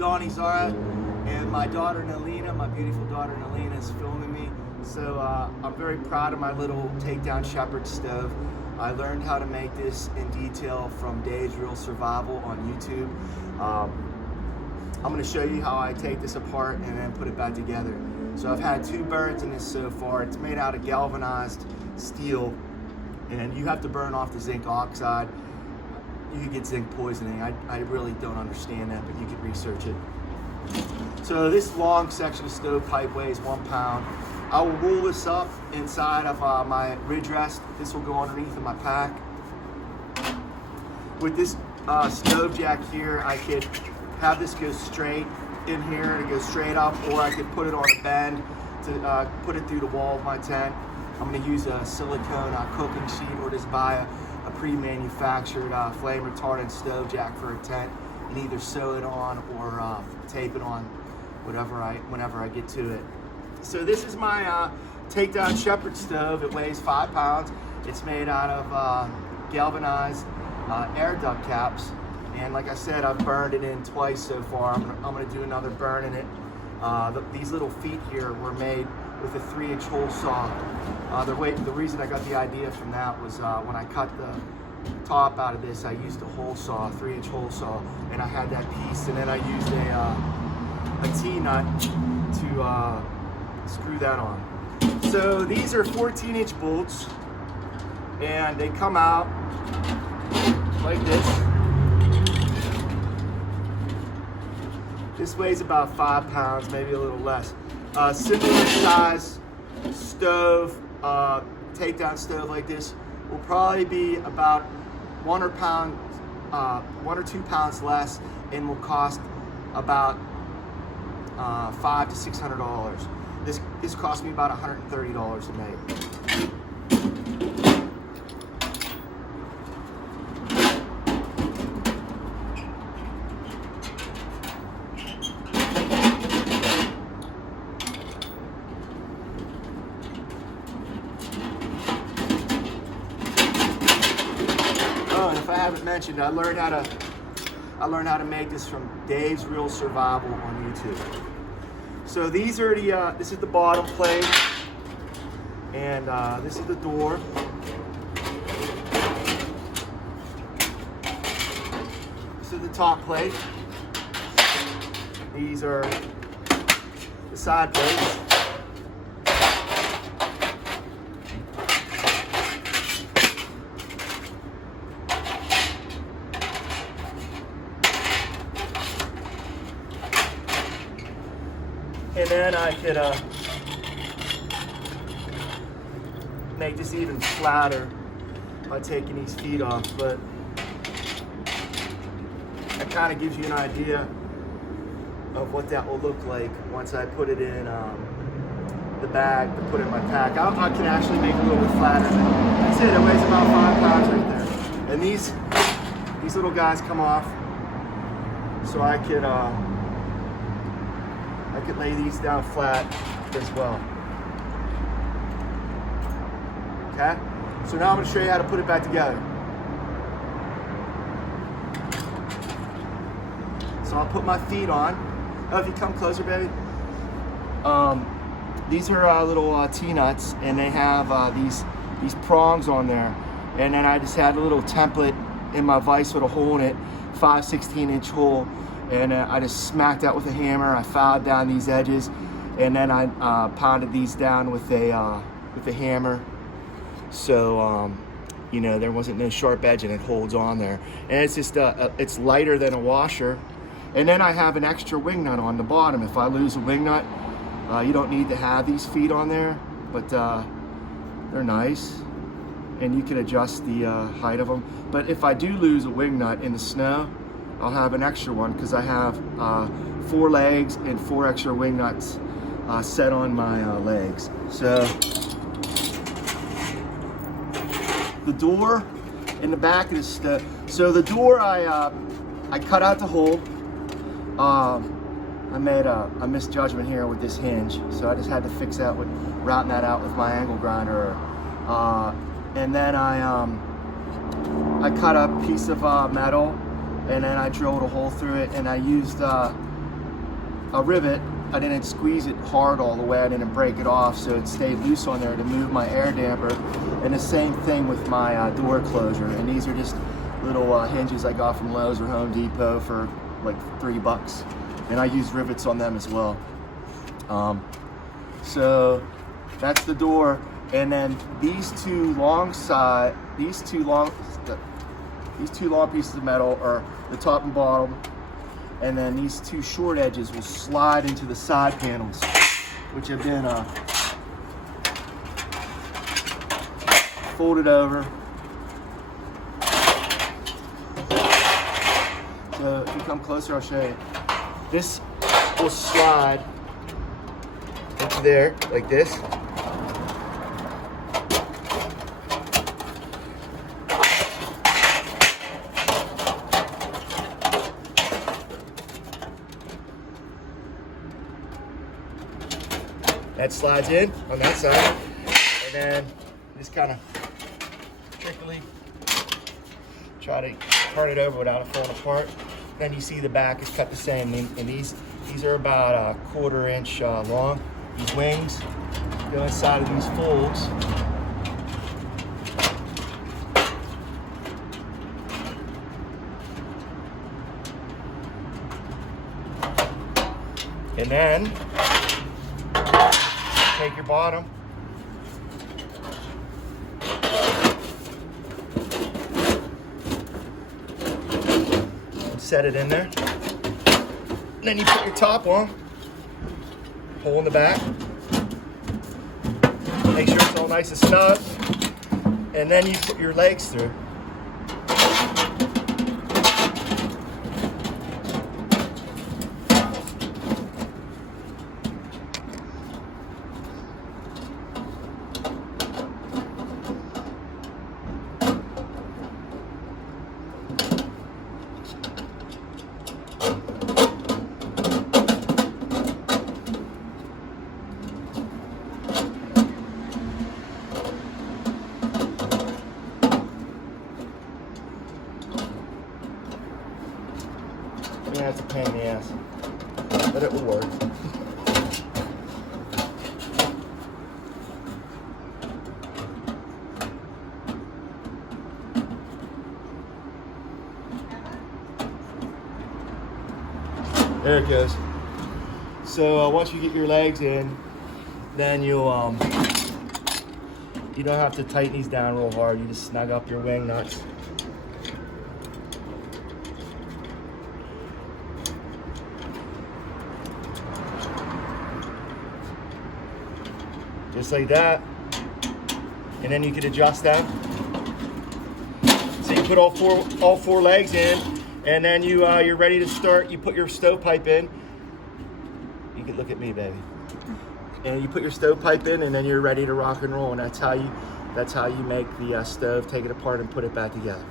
Donnie Zara, and my daughter Nalina, my beautiful daughter Nalina, is filming me. So I'm very proud of my little takedown Shepard stove. I learned how to make this in detail from Dave's Real Survival on YouTube. I'm going to show you how I take this apart and then put it back together. So I've had 2 burns in this so far. It's made out of galvanized steel, and you have to burn off the zinc oxide. You could get zinc poisoning. I really don't understand that, but you could research it. So this long section of stovepipe weighs 1 pound. I will roll this up inside of my ridge rest. This will go underneath of my pack. With this stove jack here, I could have this go straight in here and go straight up, or I could put it on a bend to put it through the wall of my tent. I'm going to use a silicone cooking sheet, or just buy a pre-manufactured flame retardant stove jack for a tent, and either sew it on or tape it on whenever I get to it. So this is my takedown Shepard stove. It weighs 5 pounds. It's made out of galvanized air duct caps. And like I said, I've burned it in twice so far. I'm gonna do another burn in it. These little feet here were made with a 3-inch hole saw. The reason I got the idea from that was when I cut the top out of this, I used a hole saw, a 3-inch hole saw, and I had that piece, and then I used a T-nut to screw that on. So these are 14-inch bolts, and they come out like this. This weighs about 5 pounds, maybe a little less. Similar size stove, takedown stove like this will probably be about 1 or 2 pounds less, and will cost about $500 to $600. This cost me about $130 to make. And if I haven't mentioned, I learned how to make this from Dave's Real Survival on YouTube. So these are this is the bottom plate, and this is the door. This is the top plate. These are the side plates. And then I could make this even flatter by taking these feet off, but that kind of gives you an idea of what that will look like once I put it in the bag to put in my pack. I can actually make it a little bit flatter. That's it. It weighs about 5 pounds right there. And these little guys come off, so I could lay these down flat as well. Okay? So now I'm going to show you how to put it back together. So I'll put my feet on. Oh, if you come closer, baby. These are little T-nuts, and they have these prongs on there. And then I just had a little template in my vise with a hole in it, 5/16-inch hole. And I just smacked that with a hammer. I filed down these edges, and then I pounded these down with a hammer. So you know, there wasn't no sharp edge, and it holds on there. And it's just it's lighter than a washer. And then I have an extra wing nut on the bottom. If I lose a wing nut, you don't need to have these feet on there, but they're nice, and you can adjust the height of them. But if I do lose a wing nut in the snow, I'll have an extra one, because I have 4 legs and 4 extra wing nuts set on my legs. So the door in the back of this so the door I cut out the hole. I made a misjudgment here with this hinge, so I just had to fix that with routing that out with my angle grinder. And then I cut a piece of metal, and then I drilled a hole through it, and I used a rivet. I didn't squeeze it hard all the way. I didn't break it off, so it stayed loose on there to move my air damper. And the same thing with my door closure. And these are just little hinges I got from Lowe's or Home Depot for like $3. And I use rivets on them as well. So that's the door. And then these two long pieces of metal are the top and bottom. And then these two short edges will slide into the side panels, which have been folded over. So if you come closer, I'll show you. This will slide into there like this. That slides in on that side, and then just kind of trickily try to turn it over without it falling apart. Then you see the back is cut the same, and these are about a 1/4 inch long. These wings go inside of these folds. And then take your bottom, and set it in there. And then you put your top on, hole in the back. Make sure it's all nice and snug. And then you put your legs through. Yeah, it's a pain in the ass, but it will work. There it goes. So once you get your legs in, then you don't have to tighten these down real hard. You just snug up your wing nuts. Just like that, and then you can adjust that. So you put all four legs in, and then you're ready to start. You put your stovepipe in. You can look at me, baby. And you put your stovepipe in, and then you're ready to rock and roll. And that's how you make the stove. Take it apart and put it back together.